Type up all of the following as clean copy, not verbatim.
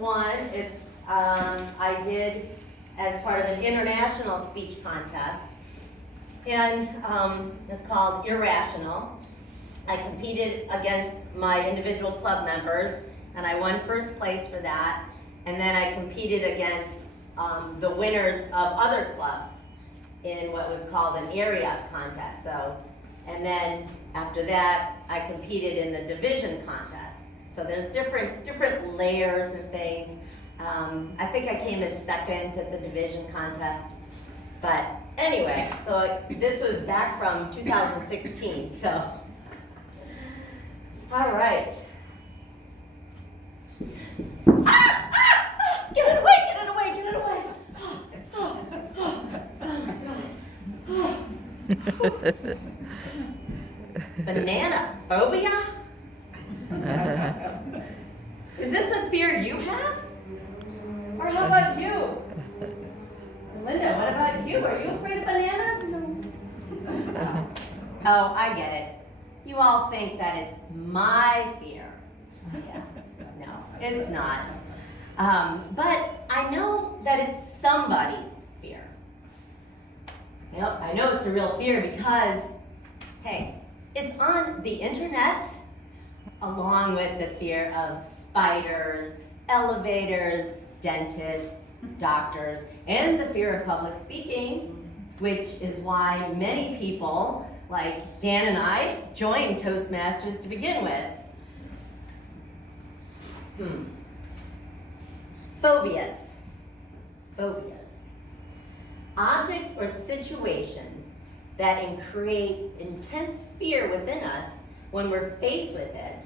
one. It's I did as part of an international speech contest, and it's called Irrational. I competed against my individual club members, and I won first place for that. And then I competed against the winners of other clubs in what was called an area contest. So, and then after that, I competed in the division contest. So there's different layers and things. I think I came in second at the division contest. But anyway, so this was back from 2016, so. All right. Get it away, get it away, get it away. Oh my God. Banana phobia? Is this a fear you have? Or how about you? Linda, what about you? Are you afraid of bananas? Oh, I get it. You all think that it's my fear. Yeah. No, it's not. But I know that it's somebody's fear. Yep, I know it's a real fear because, hey, it's on the internet, along with the fear of spiders, elevators, dentists, doctors, and the fear of public speaking, which is why many people, like Dan and I, joined Toastmasters to begin with. Phobias. Phobias. Objects or situations that create intense fear within us when we're faced with it.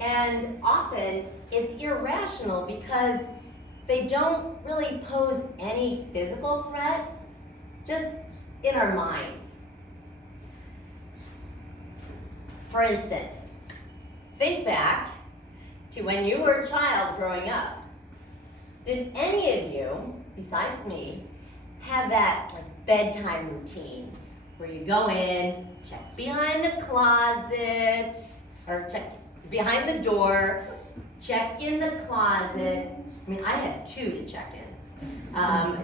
And often it's irrational because they don't really pose any physical threat, just in our minds. For instance, think back to when you were a child growing up. Did any of you, besides me, have that bedtime routine where you go in, check behind the closet, or check behind the door, check in the closet? I mean, I had 2 to check in.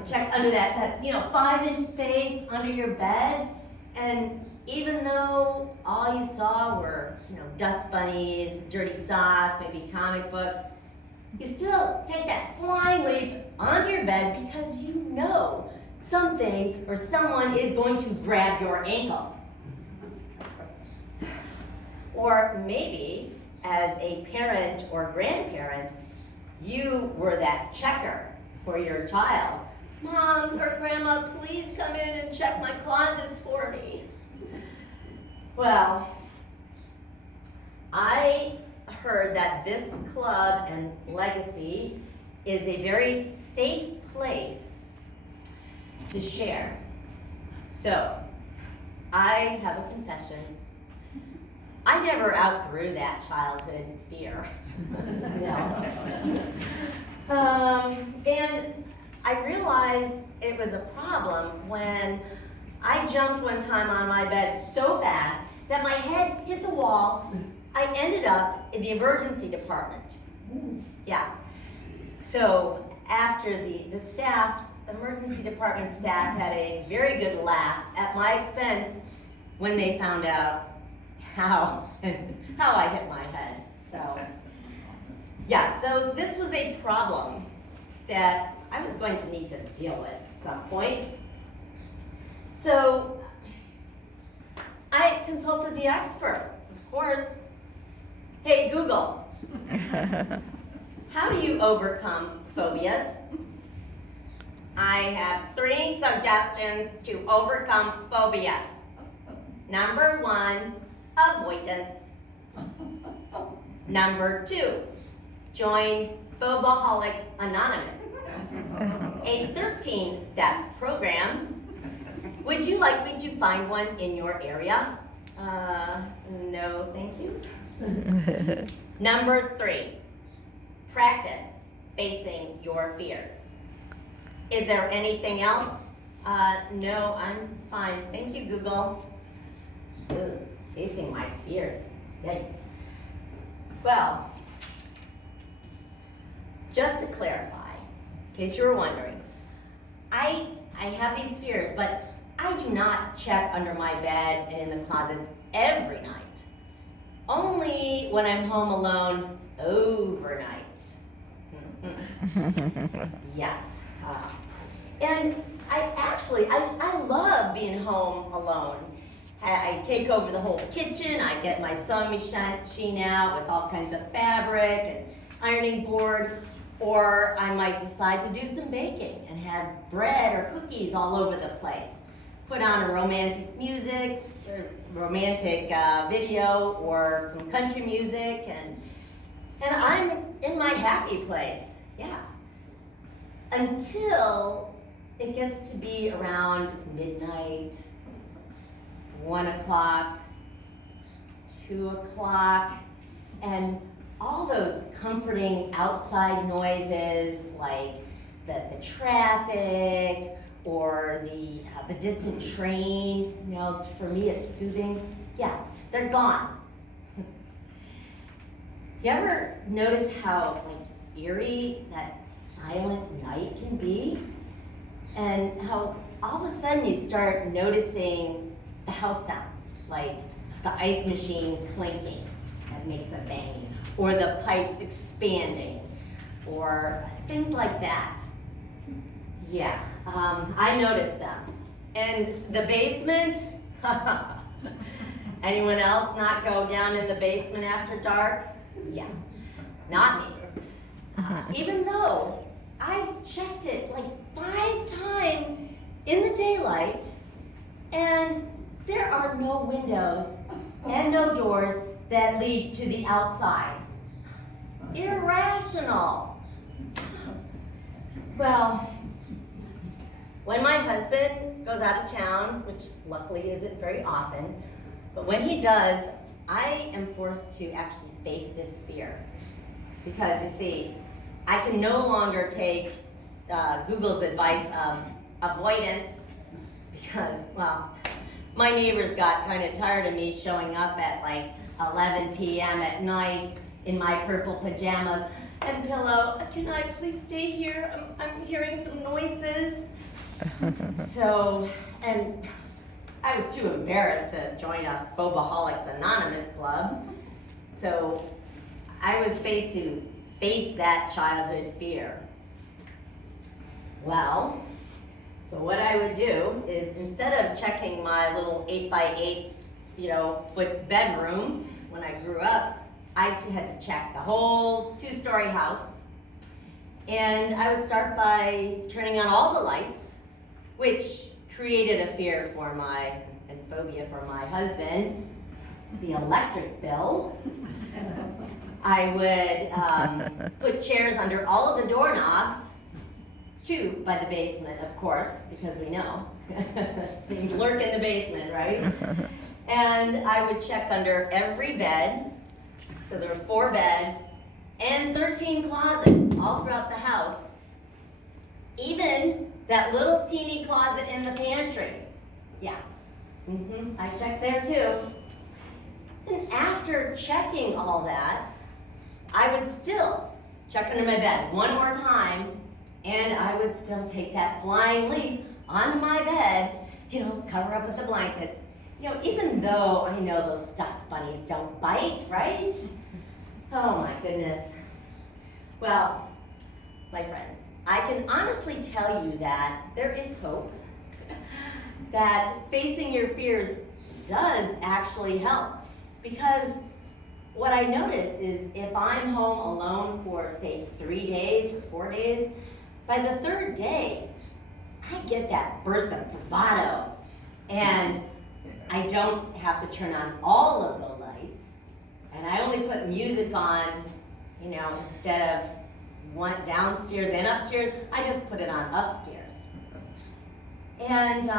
Check under that 5-inch space under your bed, and even though all you saw were, dust bunnies, dirty socks, maybe comic books, you still take that flying leap onto your bed because you know something or someone is going to grab your ankle. Or maybe, as a parent or grandparent, you were that checker for your child. Mom or Grandma, please come in and check my closets for me. Well, I heard that this club and legacy is a very safe place to share. So, I have a confession. I never outgrew that childhood fear. No. And I realized it was a problem when I jumped one time on my bed so fast that my head hit the wall. I ended up in the emergency department. Yeah. So after the emergency department staff had a very good laugh at my expense when they found out how I hit my head. So yeah, so this was a problem that I was going to need to deal with at some point. So I consulted the expert, of course. Hey, Google, how do you overcome phobias? I have 3 suggestions to overcome phobias. Number 1, avoidance. Number 2, join Phobaholics Anonymous, a 13-step program. Would you like me to find one in your area? No, thank you. Number 3, practice facing your fears. Is there anything else? No, I'm fine. Thank you, Google. Ooh, facing my fears. Yikes. Well, just to clarify, in case you were wondering, I have these fears, but I do not check under my bed and in the closets every night. Only when I'm home alone overnight. Yes. And I love being home alone. I take over the whole kitchen, I get my sewing machine out with all kinds of fabric and ironing board, or I might decide to do some baking and have bread or cookies all over the place. Put on a romantic music, romantic video, or some country music, and I'm in my happy place, yeah. Until it gets to be around midnight, 1 o'clock, 2 o'clock, and all those comforting outside noises like the traffic or the distant train, you know, for me it's soothing. Yeah, they're gone. You ever notice how eerie that silent night can be? And how all of a sudden you start noticing the house sounds, like the ice machine clinking that makes a bang, or the pipes expanding, or things like that. Yeah, I noticed them. And the basement, anyone else not go down in the basement after dark? Yeah, not me. Even though I've checked it like 5 times in the daylight, and there are no windows and no doors that lead to the outside. Irrational. Well, when my husband goes out of town, which luckily isn't very often, but when he does, I am forced to actually face this fear. Because you see, I can no longer take Google's advice of avoidance because, well, my neighbors got kind of tired of me showing up at like 11 p.m. at night in my purple pajamas and pillow. Can I please stay here? I'm hearing some noises. So, and I was too embarrassed to join a Phobaholics Anonymous club. So I was faced to face that childhood fear. Well, so what I would do is instead of checking my little 8x8, foot bedroom when I grew up, I had to check the whole 2-story house. And I would start by turning on all the lights, which created a fear and phobia for my husband, the electric bill. I would put chairs under all of the doorknobs, 2 by the basement, of course, because we know things lurk in the basement, right? And I would check under every bed. So there were 4 beds and 13 closets all throughout the house. Even that little teeny closet in the pantry. Yeah, I checked there too. And after checking all that, I would still check under my bed one more time, and I would still take that flying leap onto my bed, cover up with the blankets. Even though I know those dust bunnies don't bite, right? Oh my goodness. Well, my friends, I can honestly tell you that there is hope, that facing your fears does actually help. Because what I notice is if I'm home alone for, say, 3 days or 4 days, by the 3rd day, I get that burst of bravado. And I don't have to turn on all of the lights. And I only put music on, instead of one downstairs and upstairs, I just put it on upstairs. And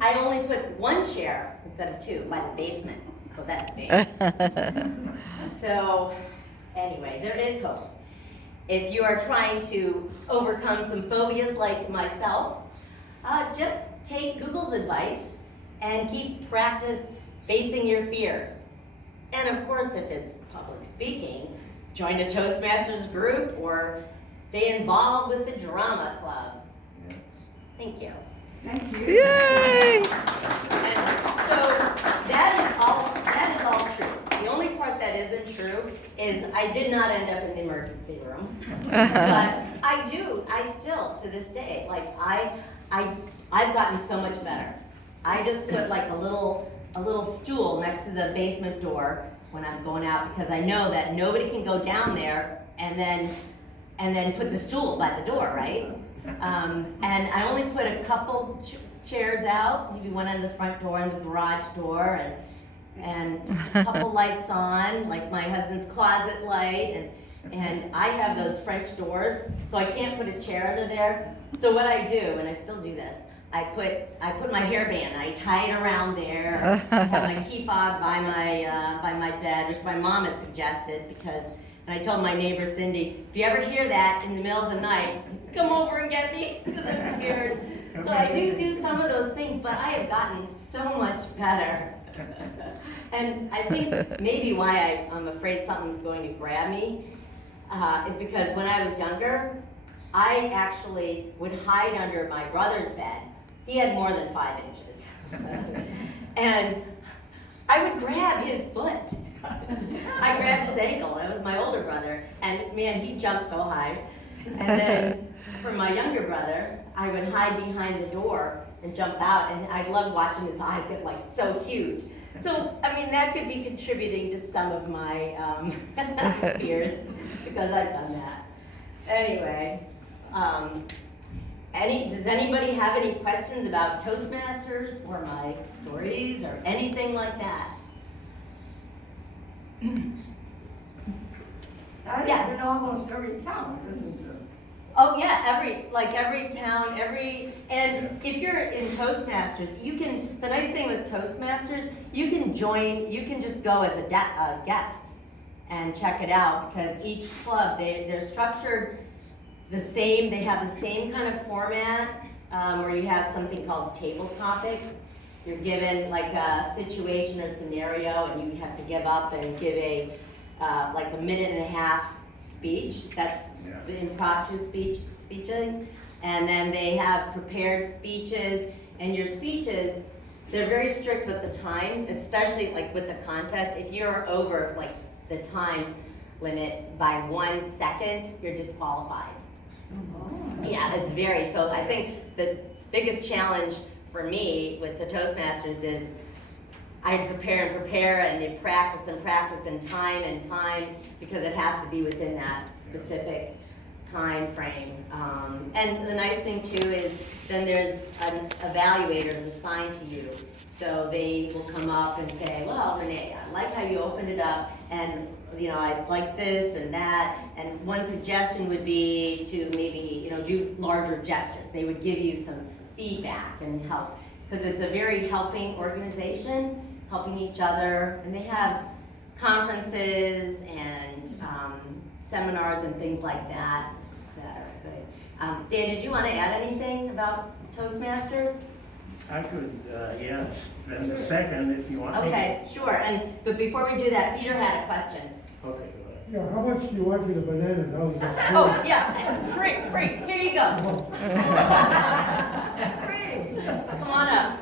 I only put 1 chair instead of 2 by the basement, so that's big. So anyway, there is hope. If you are trying to overcome some phobias like myself, just take Google's advice and keep practice facing your fears. And of course, if it's public speaking, join a Toastmasters group or stay involved with the drama club. Thank you. Thank you. Yay! And so that is all true. The only part that isn't true is I did not end up in the emergency room. But I still, to this day, like I've gotten so much better. I just put like a little stool next to the basement door when I'm going out, because I know that nobody can go down there and then put the stool by the door, right? And I only put a couple chairs out, maybe one on the front door and the garage door, and just a couple lights on, like my husband's closet light, and I have those French doors, so I can't put a chair under there. So what I do, and I still do this, I put my hairband, I tie it around there, I have my key fob by my bed, which my mom had suggested, because, and I told my neighbor Cindy, if you ever hear that in the middle of the night, come over and get me, because I'm scared. So I do some of those things, but I have gotten so much better. And I think maybe why I'm afraid something's going to grab me is because when I was younger, I actually would hide under my brother's bed. He had more than 5 inches. And I would grab his foot. I grabbed his ankle. That was my older brother. And man, he jumped so high. And then for my younger brother, I would hide behind the door and jump out. And I loved watching his eyes get like so huge. So, I mean, that could be contributing to some of my fears, because I've done that. Anyway, does anybody have any questions about Toastmasters or my stories or anything like that? That Yeah. is in almost every town, isn't it? Oh yeah, every town, and if you're in Toastmasters, the nice thing with Toastmasters, you can just go as a guest and check it out, because each club, they're structured the same, they have the same kind of format, where you have something called table topics. You're given like a situation or scenario, and you have to give up and give like a minute and a half speech. That's the impromptu speeching. And then they have prepared speeches, and your speeches, they're very strict with the time, especially like with the contest. If you're over like the time limit by 1 second, you're disqualified. Yeah, it's so I think the biggest challenge for me with the Toastmasters is I prepare and you practice and time, because it has to be within that specific time frame. And the nice thing too is then there's evaluators assigned to you. So they will come up and say, well, Renee, I like how you opened it up, and I like this and that, and one suggestion would be to maybe, do larger gestures. They would give you some feedback and help, because it's a very helping organization, helping each other, and they have conferences and seminars and things like that are good. Dan, did you want to add anything about Toastmasters? I could, yes, and a second if you want me to. Okay, sure, but before we do that, Peter had a question. Okay, go ahead. Yeah, how much do you want for the banana now? Oh, yeah, free, here you go. Come on up.